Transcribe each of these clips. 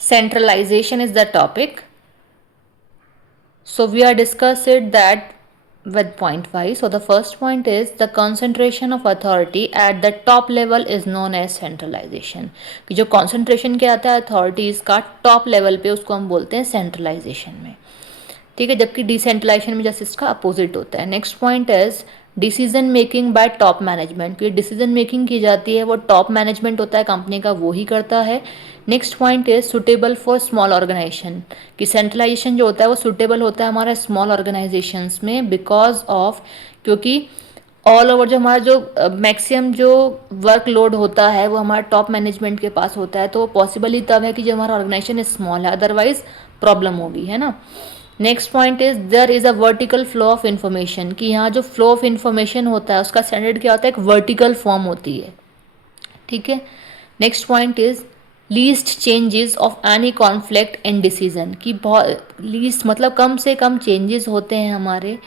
Centralization is the topic. So we are discussed it that with point wise. So the first point is the concentration of authority at the top level is known as centralization. कि जो concentration क्या आता है authorities का top level पे उसको हम बोलते हैं centralization में. ठीक है, जबकि डिसेंट्रलाइजेशन में जस्ट इसका अपोजिट होता है. Next point is decision making bye top management. कि डिसीजन मेकिंग की जाती है वो टॉप मैनेजमेंट होता है कंपनी का, वो ही करता है. Next point is suitable for small organisation. कि सेंट्रलाइजेशन जो होता है वो सुटेबल होता है हमारे स्मॉल ऑर्गेनाइजेशंस में बिकॉज ऑफ, क्योंकि ऑल ओवर जो हमारा जो मैक्सिमम जो वर्कलोड होता है वो हमारे टॉप मैनेजमेंट के पास होता है. तो पॉसिबल ही तब है कि जो हमारा ऑर्गेनाइजेशन स्मॉल है, अदरवाइज प्रॉब्लम होगी, है ना. Next point is there is a vertical flow of information. कि यहाँ जो फ्लो ऑफ इन्फॉर्मेशन होता है उसका स्टैंडर्ड क्या होता है, एक वर्टिकल फॉर्म होती है. ठीक है. Next point is least changes of any conflict in decision. कि बहुत लीस्ट मतलब कम से कम चेंजेस होते हैं हमारे,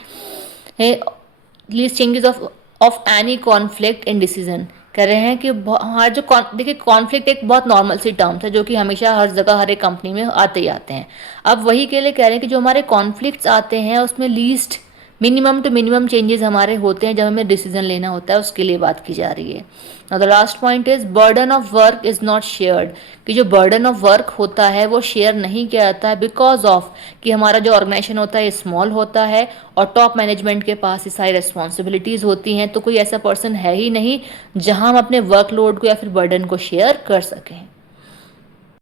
least changes of any conflict in decision. कह रहे हैं कि हमारा जो देखिए कॉन्फ्लिक्ट एक बहुत नॉर्मल सी टर्म्स है जो कि हमेशा हर जगह हर एक कंपनी में आते ही आते हैं. अब वही के लिए कह रहे हैं कि जो हमारे कॉन्फ्लिक्ट्स आते हैं उसमें least minimum to minimum changes हमारे होते हैं जब हमें डिसीजन लेना होता है, उसके लिए बात की जा रही है. और the last point is burden of work is not shared. कि जो बर्डन ऑफ वर्क होता है वो शेयर नहीं किया जाता है बिकॉज ऑफ कि हमारा जो ऑर्गेनाइजेशन होता है स्मॉल होता है और टॉप मैनेजमेंट के पास ये सारी रिस्पॉन्सिबिलिटीज़ होती हैं. तो कोई ऐसा पर्सन है ही नहीं जहां हम अपने वर्कलोड को या फिर बर्डन को शेयर कर सकें.